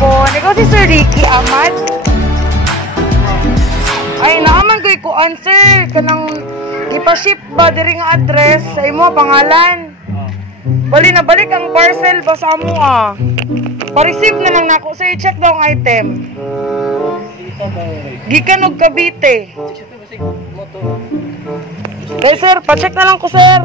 hapon. Ikaw si Sir Ricky Amat. Ay, naaman ko ko answer kanang ipaship ba diri nga address sa imo pangalan. Bali na balik ang parcel ba sa amo ah. Pa-receive na lang nako. Sir, check daw ang item. Gikan og Cavite. Okay, sir, pa-check na lang ko, sir.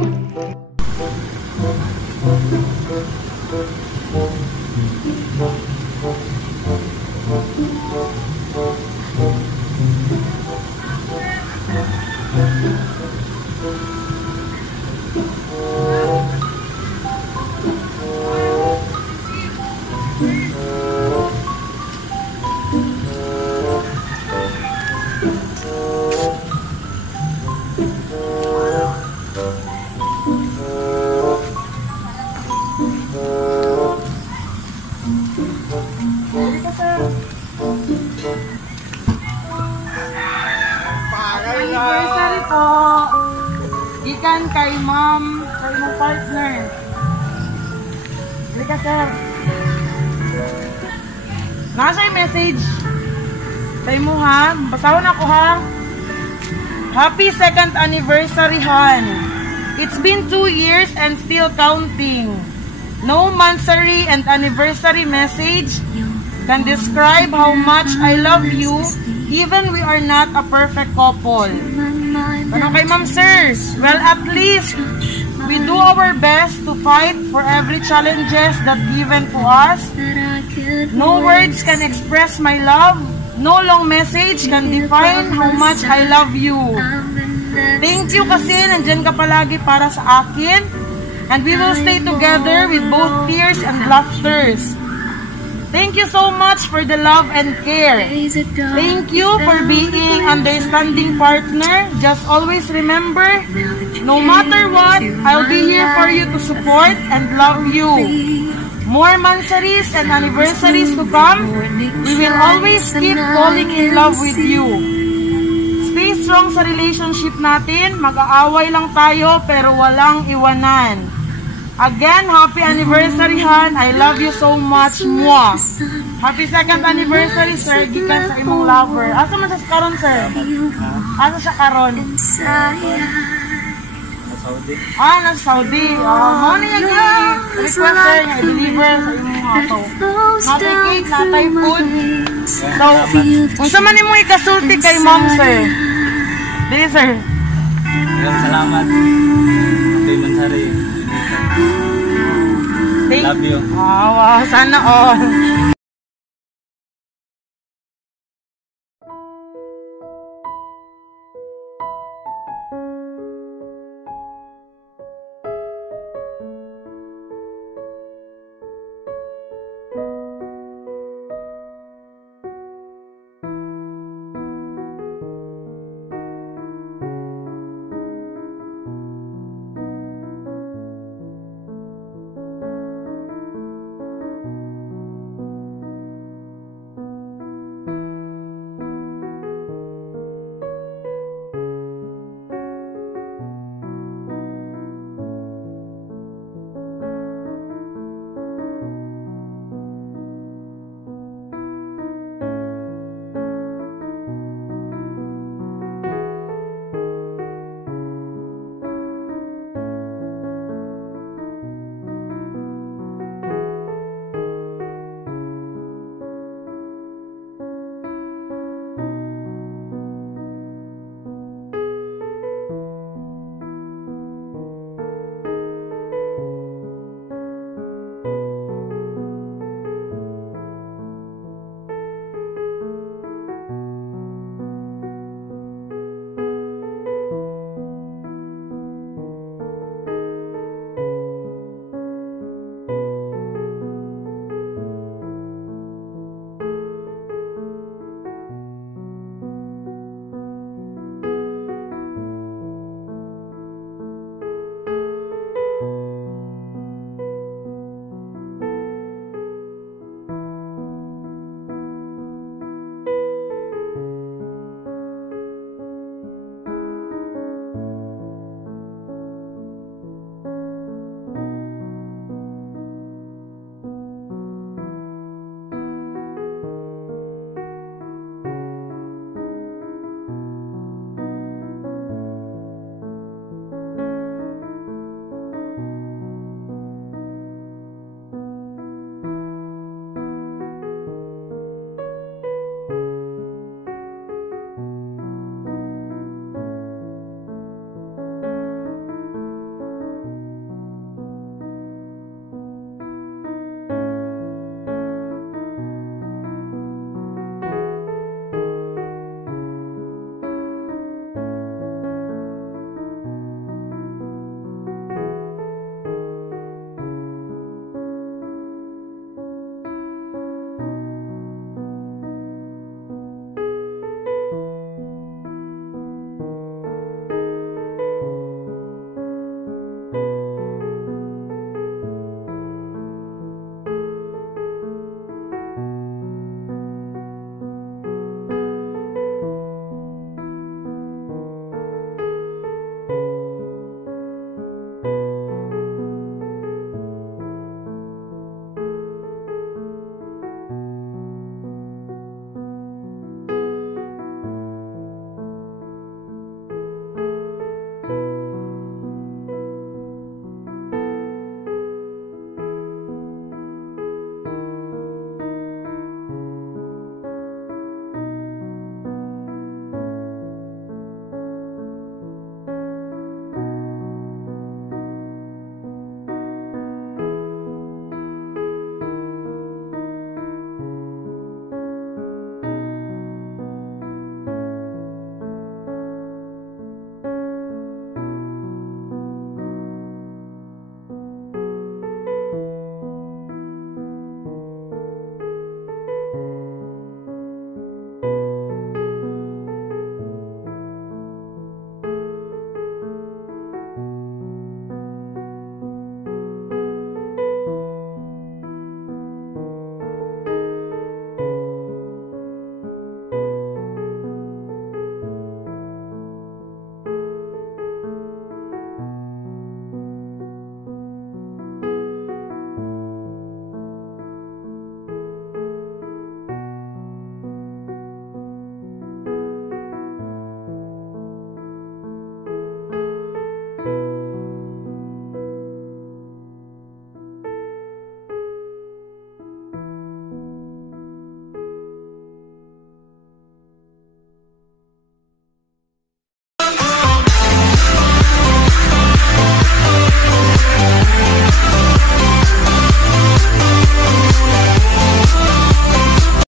Anniversary po. Ikan kay ma'am, kay mong partner. Dili ka, sir. Nasa yung message. Say mo ha. Basahon ako ha. Happy 2nd anniversary, Han. It's been 2 years and still counting. No monthsary and anniversary message can describe how much I love you, even we are not a perfect couple. Ano kay Ma'am Sir? Well, at least we do our best to fight for every challenges that given to us. No words can express my love. No long message can define how much I love you. Thank you kasi nandyan ka palagi para sa akin. And we will stay together with both tears and laughters. Thank you so much for the love and care. Thank you for being understanding partner. Just always remember, no matter what, I'll be here for you to support and love you. More monthsaries and anniversaries to come. We will always keep falling in love with you. Stay strong sa relationship natin. Mag-aaway lang tayo pero walang iwanan. Again, happy anniversary, Han. I love you so much. Mwah. Happy 2nd anniversary, sir. Gikan sa imong lover. Asa man siya karon, sir? Asa siya karon? Saudi. Nasa Saudi. Ano yung request, sir, nga i-deliver sa imong ato. Natay cake, natay food. So, kung sa man imong ikasulti kay mom, sir. Dili, sir. Salamat. Happy monthsary. Love you. Wow, sana all.